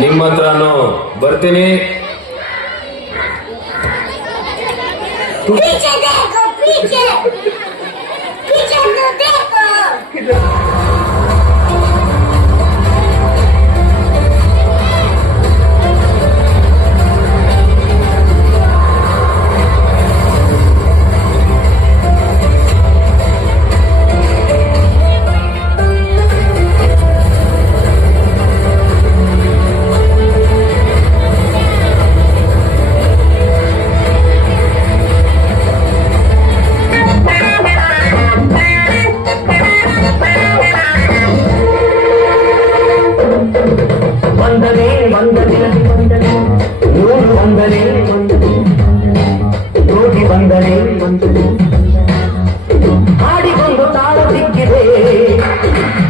ನಿಮ್ಮ ಹತ್ರನು ಬರ್ತೀನಿ. पीछे देखो पीछे पीछे तो देखो ಹಾಡಿಗೊಂದು ತಾಳ ಸಿಕ್ಕಿದೆ,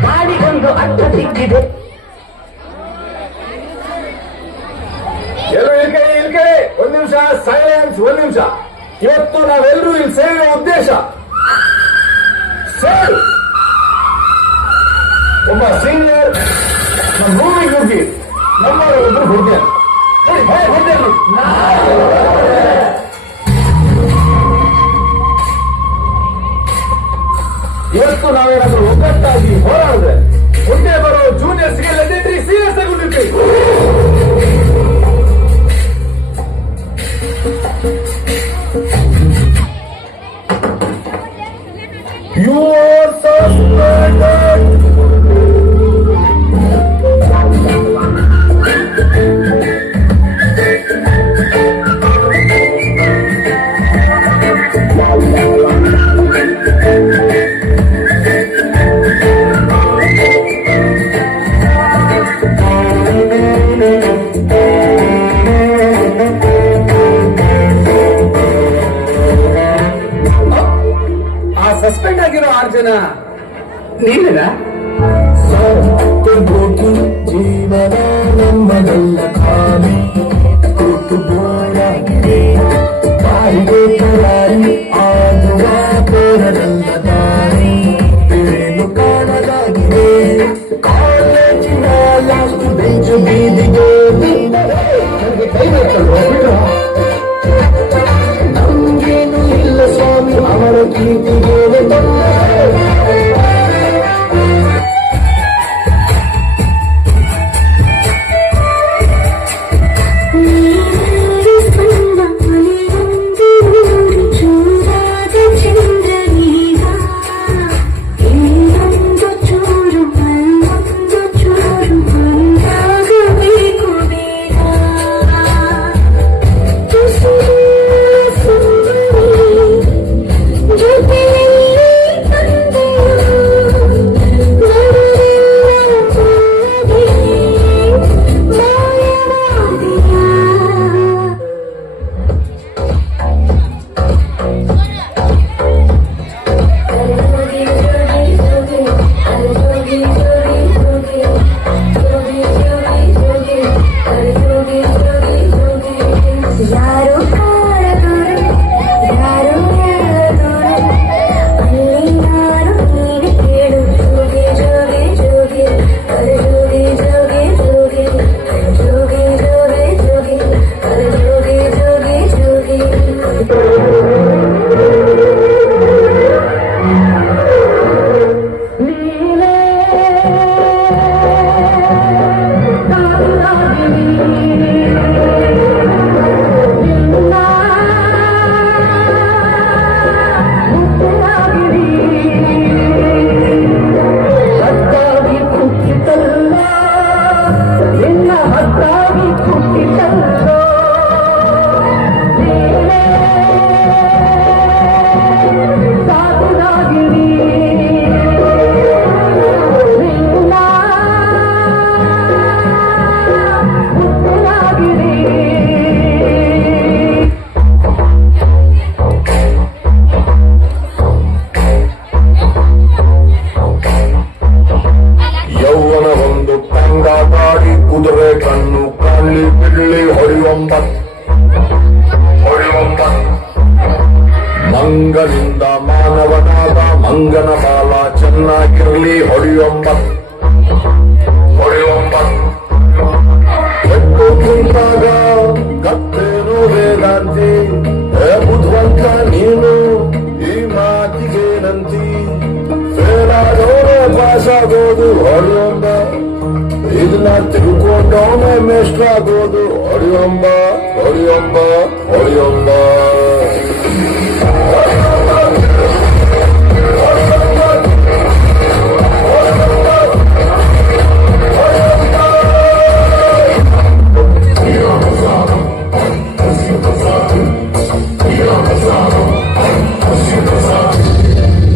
ಹಾಡಿಗೊಂದು ಅರ್ಥ ಸಿಕ್ಕಿದೆ. ಎಲ್ಲರೂ ಇಲ್ಕಡೆ ಒಂದ್ ನಿಮಿಷ ಸೈಲೆನ್ಸ್, ಒಂದ್ ನಿಮಿಷ. ಇವತ್ತು ನಾವೆಲ್ಲರೂ ಇಲ್ಲಿ ಸೇರುವ ಉದ್ದೇಶ ಸರ್, ಒಬ್ಬ ಸೀನಿಯರ್ ನಮ್ಮ ಮೂವಿಗೆ ಹುಡುಗಿ, ನಮ್ಮ ಒಬ್ಬರು ಹುಡುಗಿ ಇವತ್ತು ನಾವೇನಾದ್ರೂ ಒಗ್ಗಟ್ಟಾಗಿ ಹೋರಾಡಿದ್ರೆ ಮುಂದೆ ಬರೋ ಜೂನಿಯರ್ಸ್ಗೆ ಲೆಜೆಂಡರಿ ಸೀರಿಯಸ್ ಆಗಿ ಉಳಿಬೇಕು. You are suspended. ಸಸ್ಪೆಂಡ್ ಆಗಿರೋ 6 ಜನ ನೀವೇನ? ಜೀವನ ನಮ್ಮದಲ್ಲ ಖಾಲಿ ಕೂತು ಬೋರಾಗಿದೆ, ಬಾಯಿಗೆ ಕರಾರಿ ಆಗುವ ಪೇರದಲ್ಲ ದಾರಿ, ಏನು ಕಾಣದಾಗಿದೆ ಕಾಲೇಜಿನ ಲಾಸ್ಟ್ ಬೆಂಚು ಬೀದಿಗೆ ಕೈ ನಮ್ಗೇನು ಇಲ್ಲ ಸ್ವಾಮಿ ಅವರ ಕೀರ್ತಿಗೆ ಮಂಗನಿಂದ ಮಾನವನಾದ ಮಂಗನ ಬಾಲ ಚೆನ್ನಾಗಿರಲಿ ಹೊಡೆಯೊಂಬ ಹೊಡೆಯೊಂಬ ಮೇಷ್ಟ್ರಾಗೋದು ಹೊಡಿಯೊಂಬ ಹೊಡಿಯೊಂಬ ಹೊಡಿಯೊಂಬ.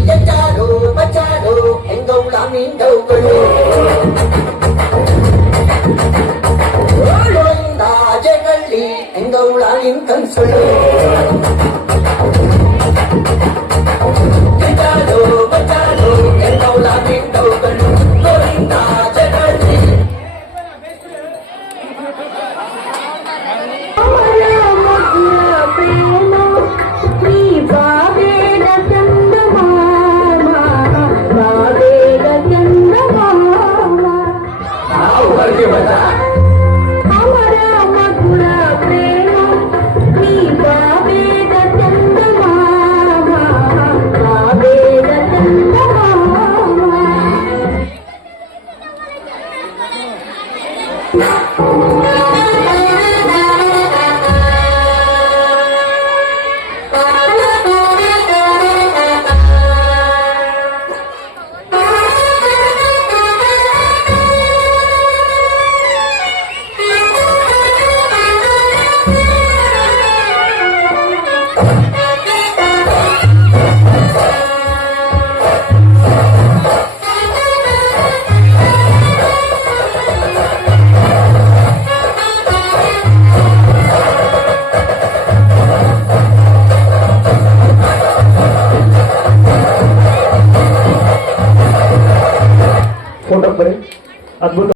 Bachado, bachado, engau lamin dau kalu. Loinda jagalli, engau lamin kansulu. Bachado, bachado, engau lamin dau kalu. Loinda jagalli. ನಾವು ಹೊರಗೆ ಬಂದ ಫೋಟೋ ಬರೀ ಅದ್ಭುತ.